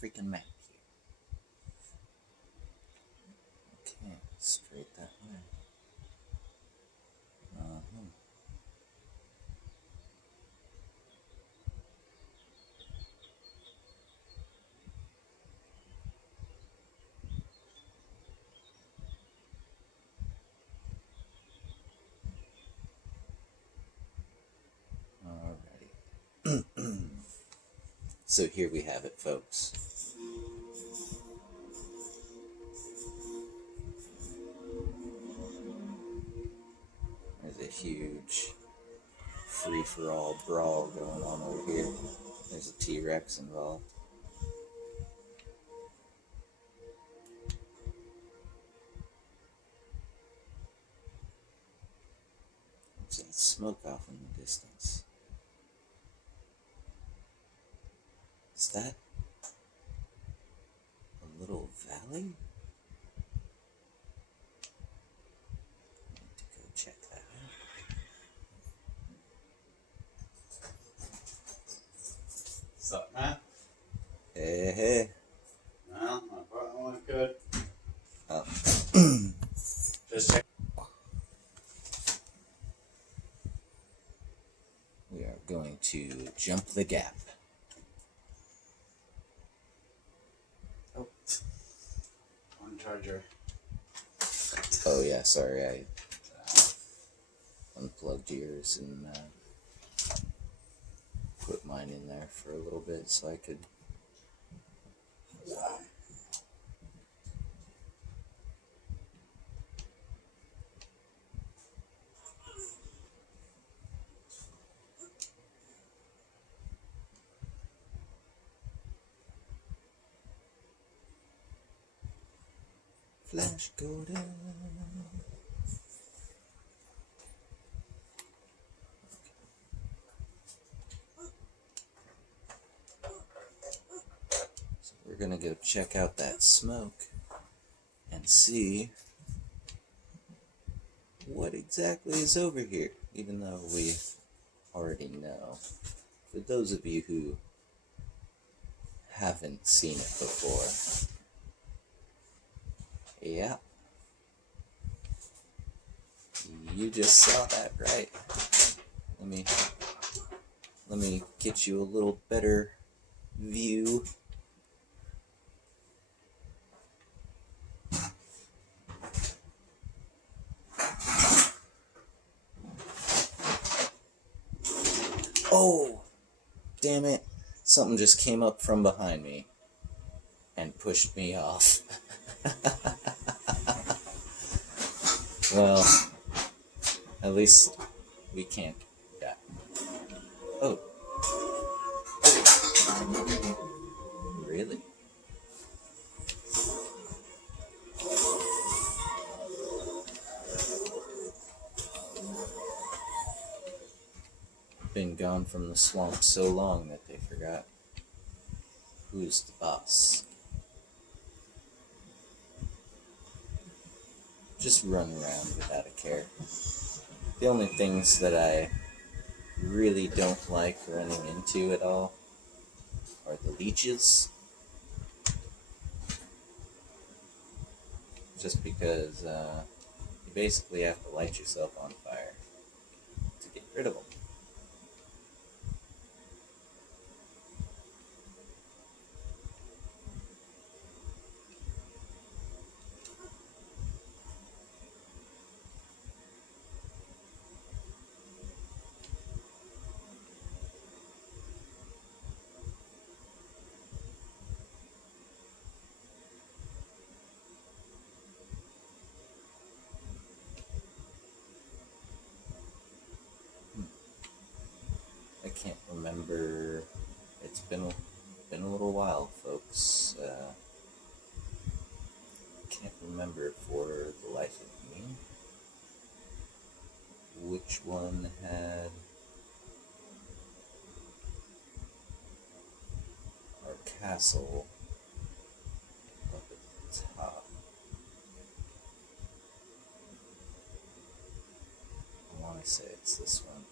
freaking map here. Okay, straight that way. Alrighty. So here we have it, folks. There's a huge free-for-all brawl going on over here. There's a T-Rex involved. What's that smoke off in the distance? Is that a little valley? I need to go check that out. What's up, man? Hey, hey. Well, I thought I went good. Oh. Just check. We are going to jump the gap. Oh. On charger. Oh yeah, sorry, I unplugged yours and put mine in there for a little bit so I could. Flash go down. So we're gonna go check out that smoke and see what exactly is over here, even though we already know. For those of you who haven't seen it before, yeah, you just saw that, right? Let me get you a little better view. Oh, damn it. Something just came up from behind me and pushed me off. Well, at least we can't die. Oh. Really? Been gone from the swamp so long that they forgot who's the boss. Just run around without a care. The only things that I really don't like running into at all are the leeches. Just because you basically have to light yourself on fire to get rid of them. I can't remember. It's been a little while, folks. Can't remember for the life of me which one had our castle up at the top. I want to say it's this one.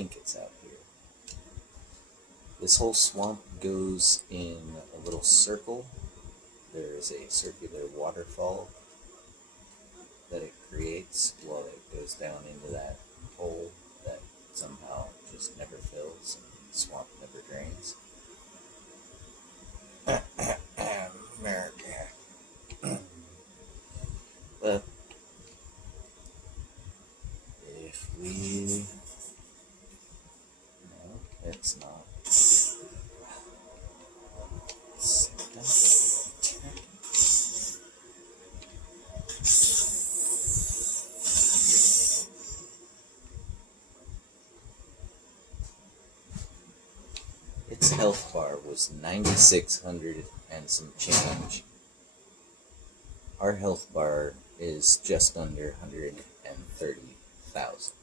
think it's out here. This whole swamp goes in a little circle. There is a circular waterfall that it creates while it goes down into that hole that somehow just never fills and the swamp never drains. America. But if we... No, it's not. Its health bar was 9,600 and some change. Our health bar is just under 130,000.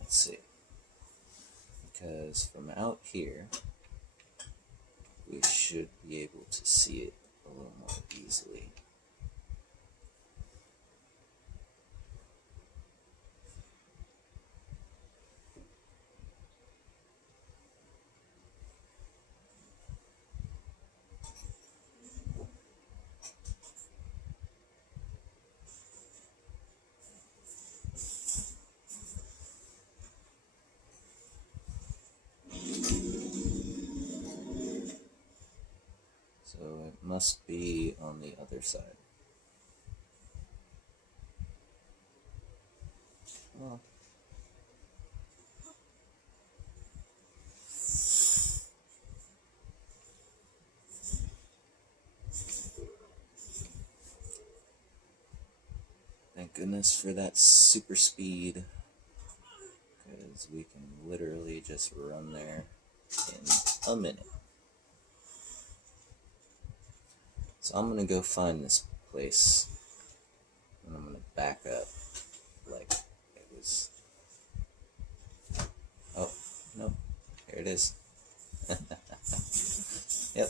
Let's see. Because from out here, we should be able to see it a little more easily. So it must be on the other side. Well, thank goodness for that super speed, because we can literally just run there in a minute. So I'm gonna go find this place, and I'm gonna back up like it was. Oh, no, here it is. Yep,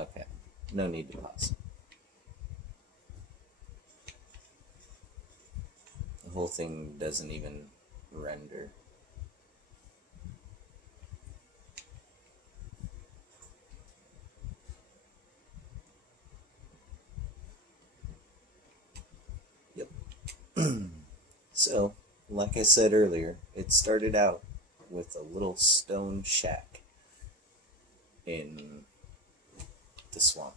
okay, no need to pause. The whole thing doesn't even render. Yep. So, like I said earlier, it started out with a little stone shack in the swamp.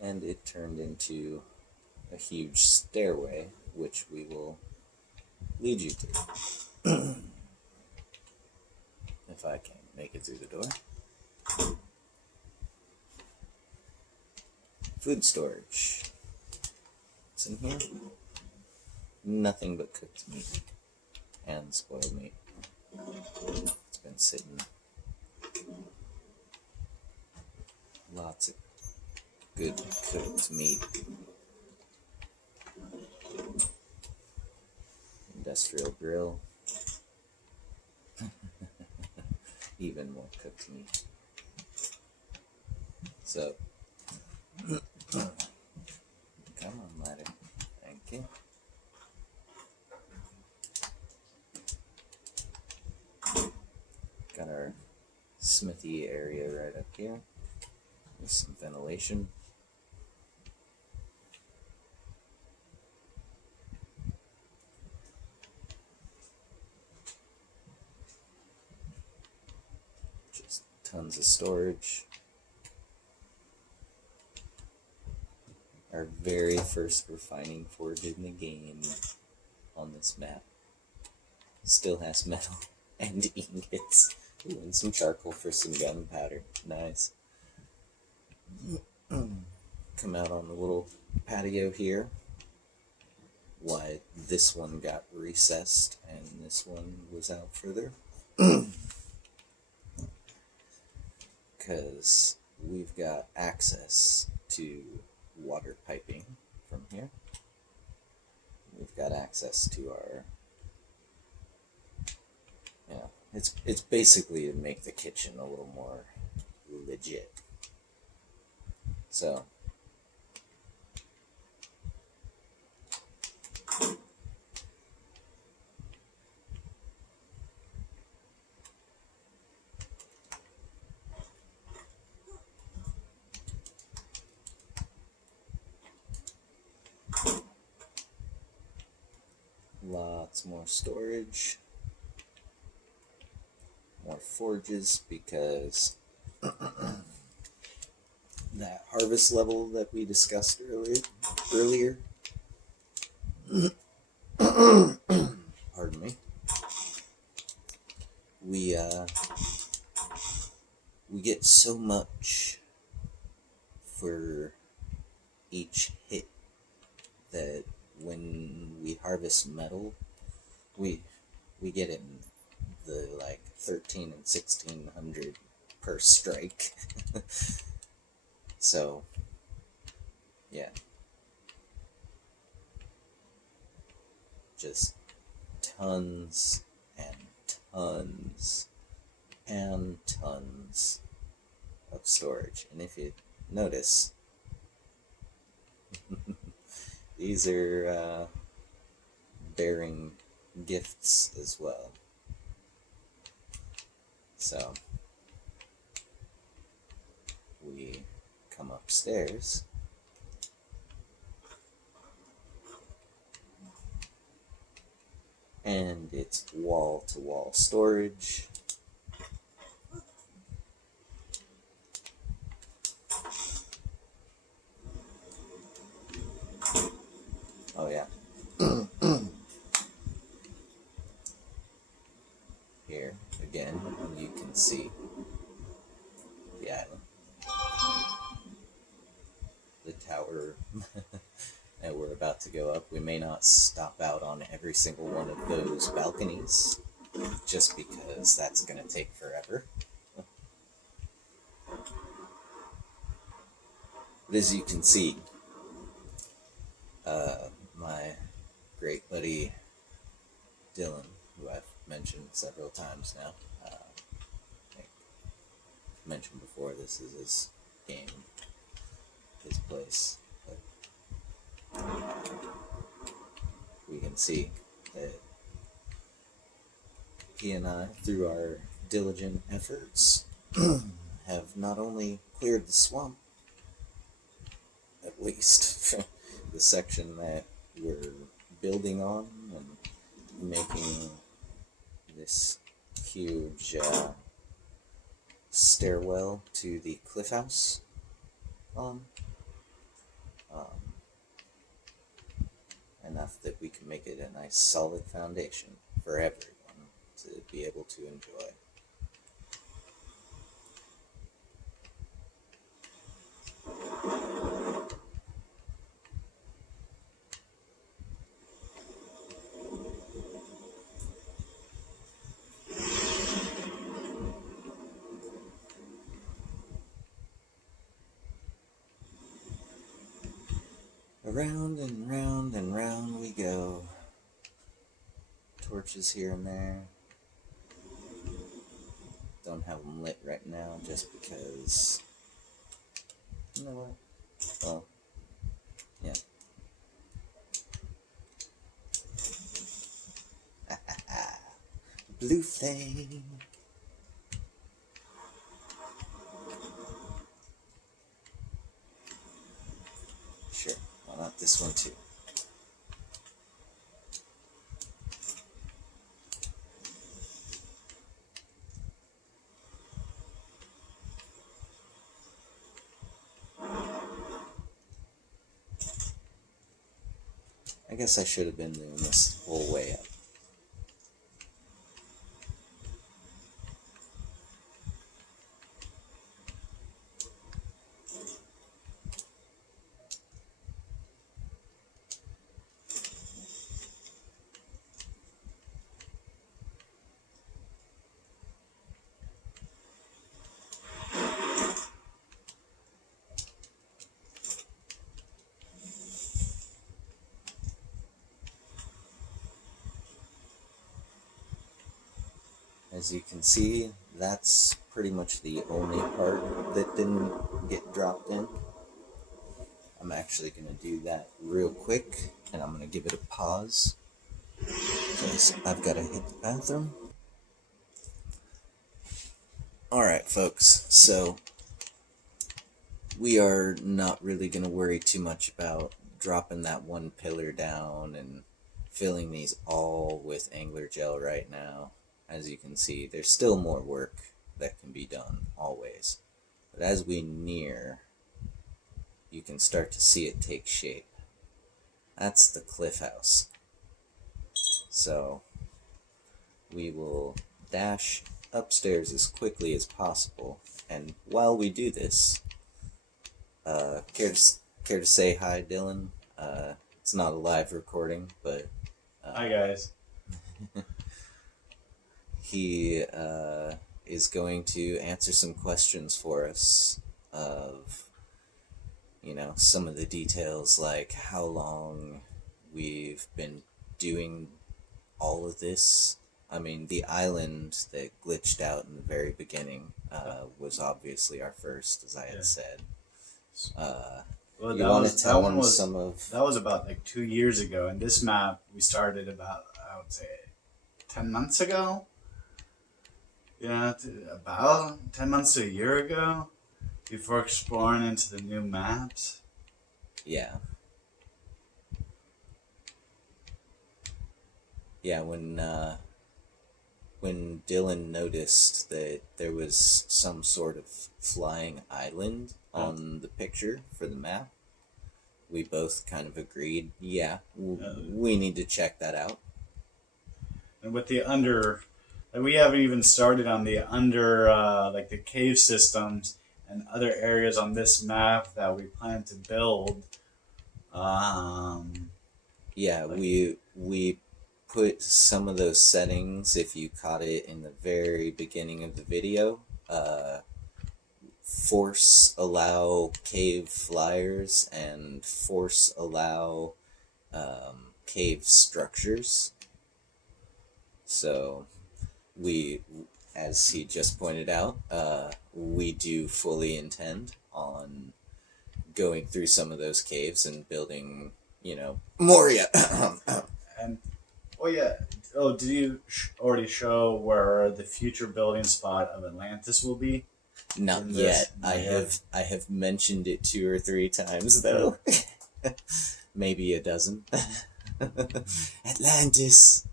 And it turned into a huge stairway, which we will lead you to. If I can make it through the door. Food storage. What's in here? Nothing but cooked meat and spoiled meat. It's been sitting. Lots of good cooked meat. Industrial grill. Even more cooked meat. So, come on, ladder. Thank you. Got our smithy area right up here with some ventilation. Just tons of storage. Our very first refining forge in the game on this map. Still has metal and ingots. Ooh, and some charcoal for some gunpowder. Nice. Come out on the little patio here. Why this one got recessed and this one was out further. because we've got access to water piping from here. We've got access to our, it's basically to make the kitchen a little more legit. So lots more storage, more forges, because that harvest level that we discussed earlier, pardon me, we get so much for each hit that when we harvest metal, we get it in the like 13 and 1600 per strike. So yeah, just tons and tons and tons of storage. And if you notice, these are bearing gifts as well. So we come upstairs, and it's wall-to-wall storage. Oh yeah. Here again, you can see the island, the tower that we're about to go up. We may not stop out on every single one of those balconies, just because that's going to take forever. But as you can see, my great buddy Dylan, who I've mentioned several times now, I think I've mentioned before, this is his game, his place. But we can see that he and I, through our diligent efforts, have not only cleared the swamp, at least the section that we're building on and making this huge stairwell to the cliff house on, enough that we can make it a nice solid foundation for everyone to be able to enjoy. Around and round and round we go. Torches here and there. Don't have them lit right now just because, you know what? Well, yeah. Blue flame. Sure, why not this one too? I guess I should have been doing this the whole way up. as you can see, that's pretty much the only part that didn't get dropped in. I'm actually going to do that real quick, and I'm going to give it a pause because I've got to hit the bathroom. Alright, folks, so we are not really going to worry too much about dropping that one pillar down and filling these all with angler gel right now. As you can see, there's still more work that can be done, always. But as we near, you can start to see it take shape. That's the cliff house. So we will dash upstairs as quickly as possible, and while we do this, care to say hi, Dylan? It's not a live recording, but hi guys. He is going to answer some questions for us of, you know, some of the details, like how long we've been doing all of this. I mean, the island that glitched out in the very beginning was obviously our first, as I had said. Well, you want to tell them some of... That was about like 2 years ago, and this map we started about, I would say, 10 months ago. Yeah, about 10 months to a year ago, before exploring into the new maps. Yeah. Yeah, when Dylan noticed that there was some sort of flying island on the picture for the map, we both kind of agreed, yeah, we need to check that out. And with the under, like we haven't even started on the under, like the cave systems and other areas on this map that we plan to build. Yeah, like, we put some of those settings, if you caught it in the very beginning of the video, force allow cave flyers and force allow cave structures. So we, as he just pointed out, we do fully intend on going through some of those caves and building, you know, more yet. and oh yeah, oh, did you already show where the future building spot of Atlantis will be? Not yet. I have mentioned it 2 or 3 times though. Maybe a dozen. Atlantis.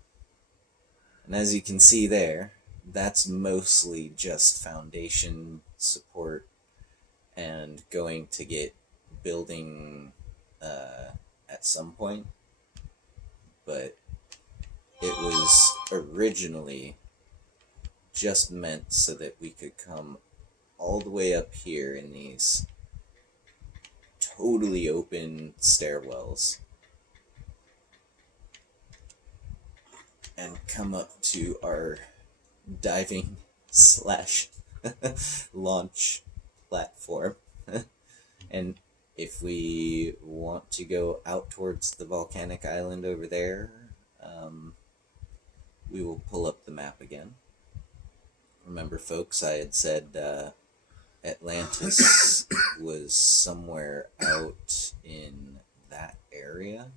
And as you can see there, that's mostly just foundation support and going to get building at some point. But it was originally just meant so that we could come all the way up here in these totally open stairwells and come up to our diving / launch platform. And if we want to go out towards the volcanic island over there, we will pull up the map again. Remember, folks, I had said Atlantis was somewhere out in that area.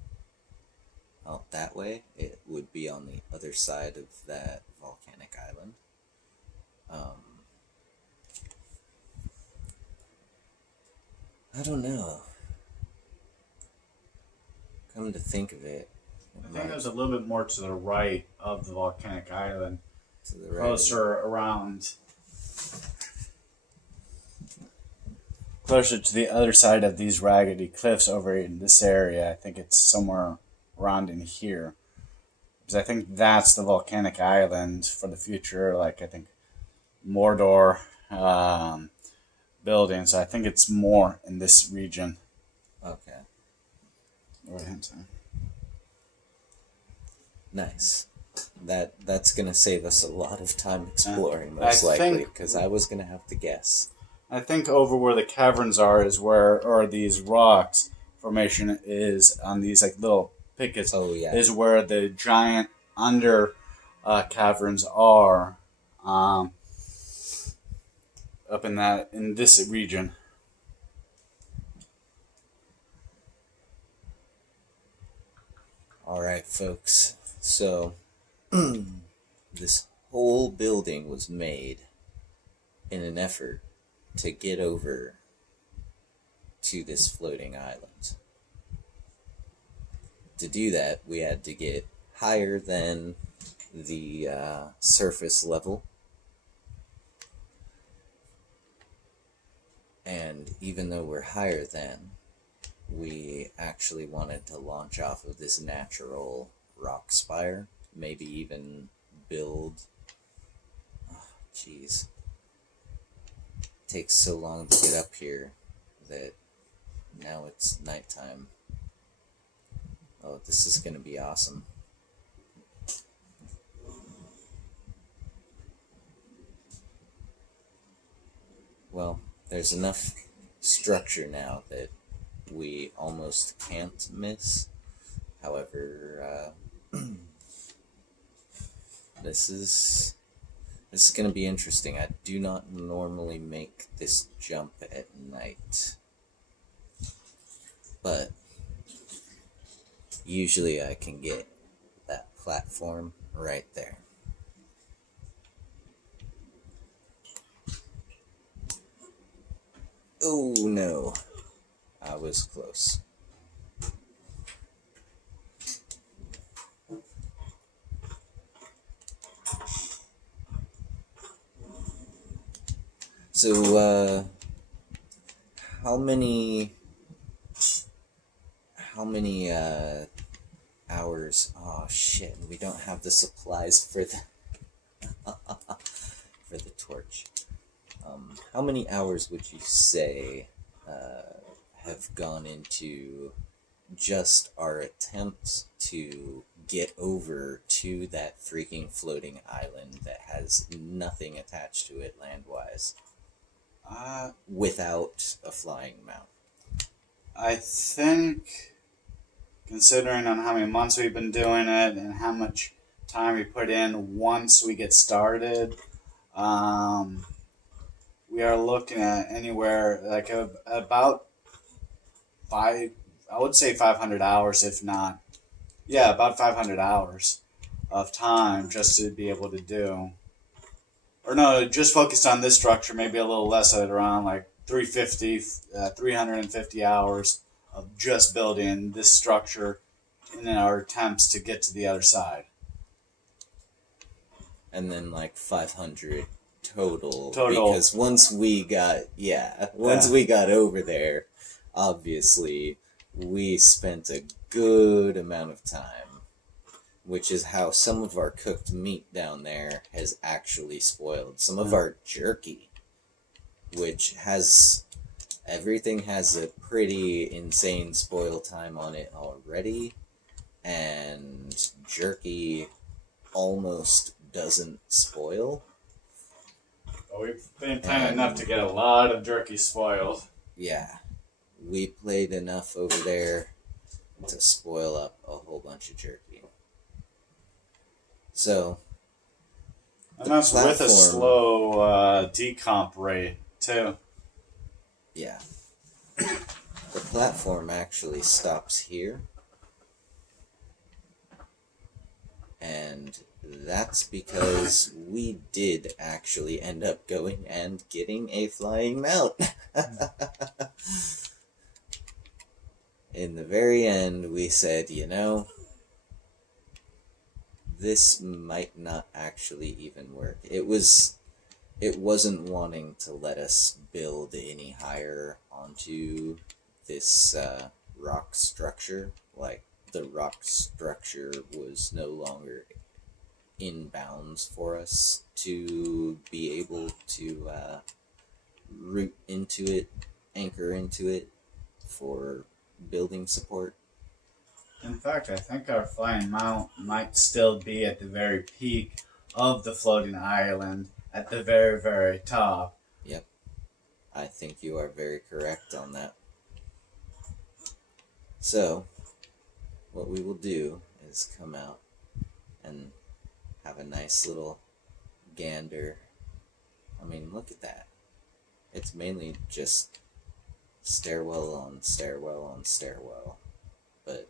Out that way. It would be on the other side of that volcanic island. I don't know. Come to think of it, I think there's a little bit more to the right of the volcanic island, to the right, closer around, closer to the other side of these raggedy cliffs over in this area. I think it's somewhere around in here, because I think that's the volcanic island for the future. Like I think Mordor building. So I think it's more in this region. Okay. Right hand side. Nice. That's gonna save us a lot of time exploring, most likely, because I was gonna have to guess. I think over where the caverns are is where, or these rocks formation is on these like little pickets. Oh yeah. Is where the giant under caverns are um, up in this region. All right, folks. So this whole building was made in an effort to get over to this floating island. To do that, we had to get higher than the surface level. And even though we're higher than, we actually wanted to launch off of this natural rock spire. Maybe even build. Jeez. It takes so long to get up here that now it's nighttime. Oh, this is going to be awesome. Well, there's enough structure now that we almost can't miss. However, this is going to be interesting. I do not normally make this jump at night, but usually I can get that platform right there. Oh no, I was close. So, how many hours? Oh shit, we don't have the supplies for the for the torch. How many hours would you say have gone into just our attempt to get over to that freaking floating island that has nothing attached to it land-wise, without a flying mount? I think, considering on how many months we've been doing it and how much time we put in once we get started, we are looking at anywhere like about five. I would say 500 hours, if not, yeah, about 500 hours of time just to be able to do. Or no, just focused on this structure, maybe a little less at around like 350 hours of just building this structure in our attempts to get to the other side. And then like 500 total. Total. Because once we got over there, obviously we spent a good amount of time, which is how some of our cooked meat down there has actually spoiled. Some of our jerky, which has everything has a pretty insane spoil time on it already, and jerky almost doesn't spoil. We've been playing enough to get a lot of jerky spoiled. Yeah, we played enough over there to spoil up a whole bunch of jerky. So, and that's with a slow decomp rate too. Yeah. The platform actually stops here. And that's because we did actually end up going and getting a flying mount. In the very end, we said, this might not actually even work. It wasn't wanting to let us build any higher onto this rock structure. Like, the rock structure was no longer in bounds for us to be able to root into it, anchor into it for building support. In fact, I think our flying mount might still be at the very peak of the floating island, at the very, very top. Yep. I think you are very correct on that. So, what we will do is come out and have a nice little gander, I mean, look at that. It's mainly just stairwell on stairwell on stairwell. But,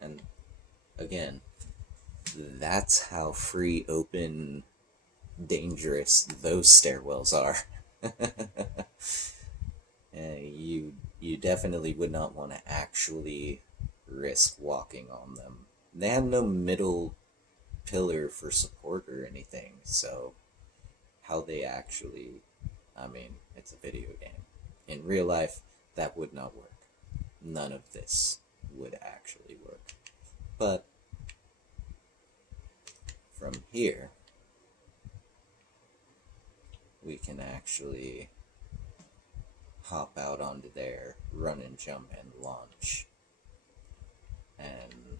and again, that's how free, open, dangerous those stairwells are. You definitely would not want to actually risk walking on them. They have no middle pillar for support or anything, so how they actually, I mean, it's a video game. In real life, that would not work. None of this would actually work. But from here, we can actually hop out onto there, run and jump and launch. And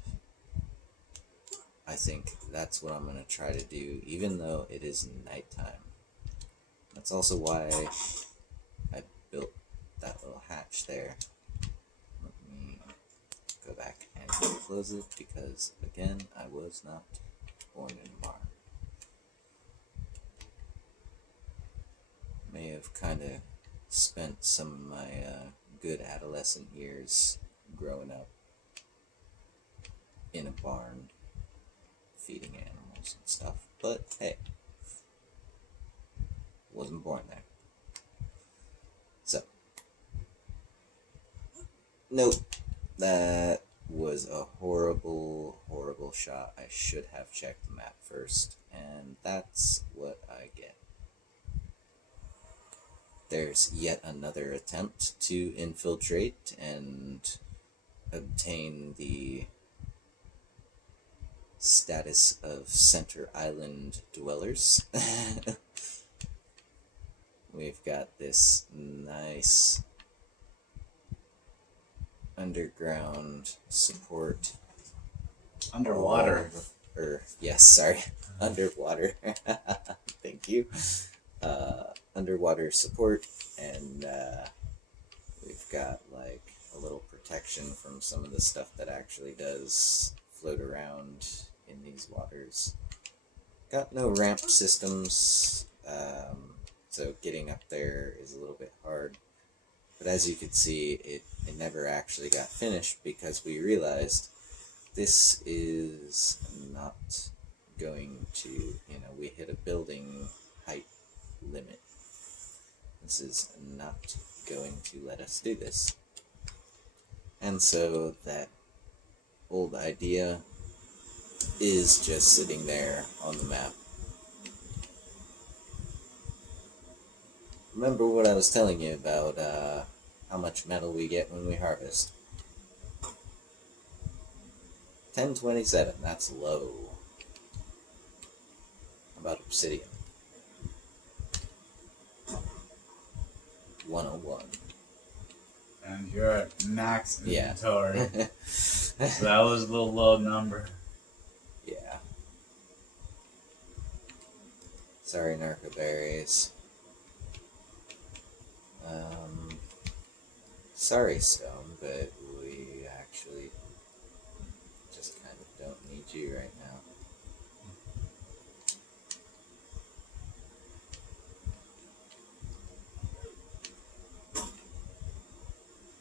I think that's what I'm going to try to do, even though it is nighttime. That's also why I built that little hatch there. Let me go back and close it, because, again, I was not born in a barn. May have kind of spent some of my good adolescent years growing up in a barn, feeding animals and stuff, but hey, wasn't born there. So, nope, that was a horrible, horrible shot. I should have checked the map first, and that's what I get. There's yet another attempt to infiltrate and obtain the status of Center Island dwellers. We've got this nice underground support. Underwater. Underwater. Thank you. Underwater support, and we've got like a little protection from some of the stuff that actually does float around in these waters. Got no ramp systems, so getting up there is a little bit hard. But as you could see, it never actually got finished, because we realized this is not going to, we hit a building height limit. This is not going to let us do this. And so that old idea is just sitting there on the map. Remember what I was telling you about how much metal we get when we harvest? 1027, that's low. How about obsidian? 101. And you're at max Yeah. inventory. So that was a little low number. Yeah. Sorry, narcoberries. Sorry, Stone, but we actually just kind of don't need you right now.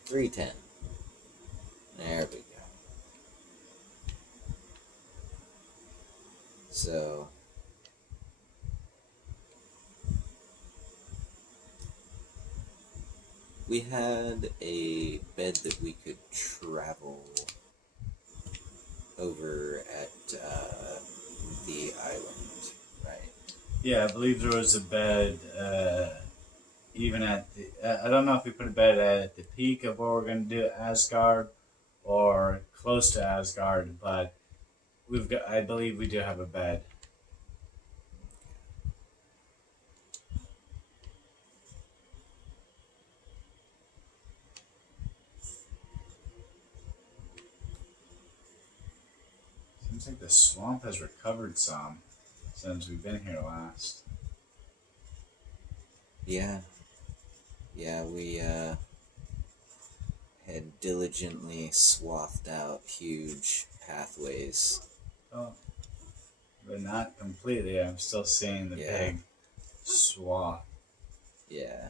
$310. There we go. So we had a bed that we could travel over at the island, right? Yeah, I believe there was a bed even at the... I don't know if we put a bed at the peak of what we're going to do at Asgard or close to Asgard, but I believe we do have a bed. Seems like the swamp has recovered some since we've been here last. Yeah. Yeah, we had diligently swathed out huge pathways. Oh, but not completely. I'm still seeing the Yeah. big swath. Yeah.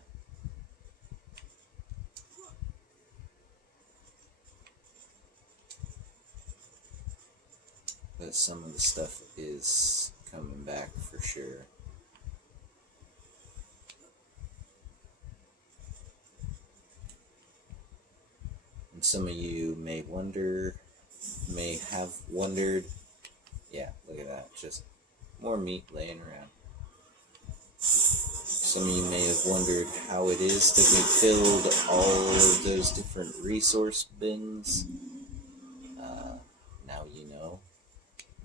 But some of the stuff is coming back for sure. And some of you may have wondered. Yeah, look at that. Just more meat laying around. Some of you may have wondered how it is that we filled all of those different resource bins. Now you know.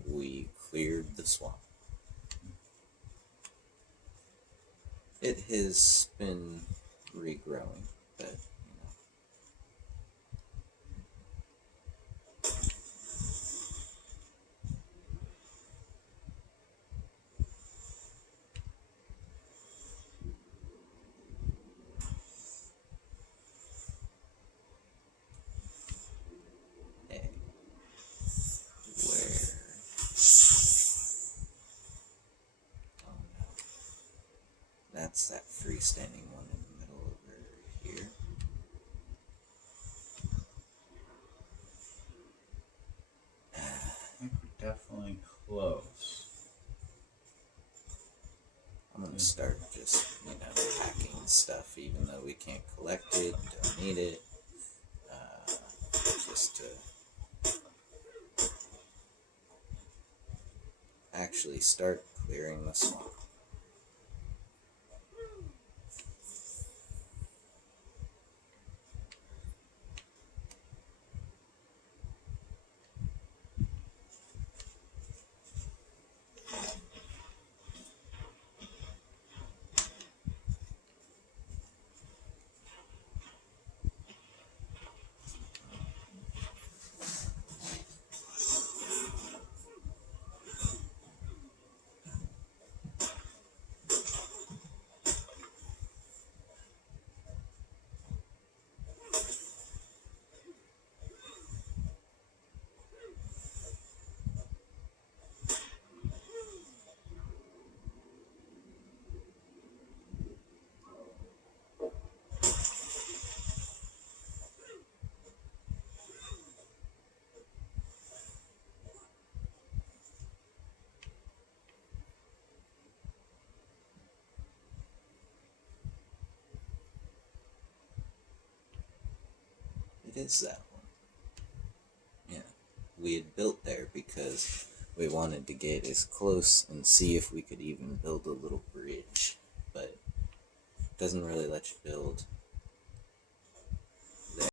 We cleared the swamp. It has been regrowing, but hey, where? Oh no, that's that freestanding one in the middle over here. I think we're definitely close. I'm gonna start just, hacking stuff, even though we can't collect it, don't need it, just to actually start clearing the swamp. It is that one. Yeah. We had built there because we wanted to get as close and see if we could even build a little bridge, but it doesn't really let you build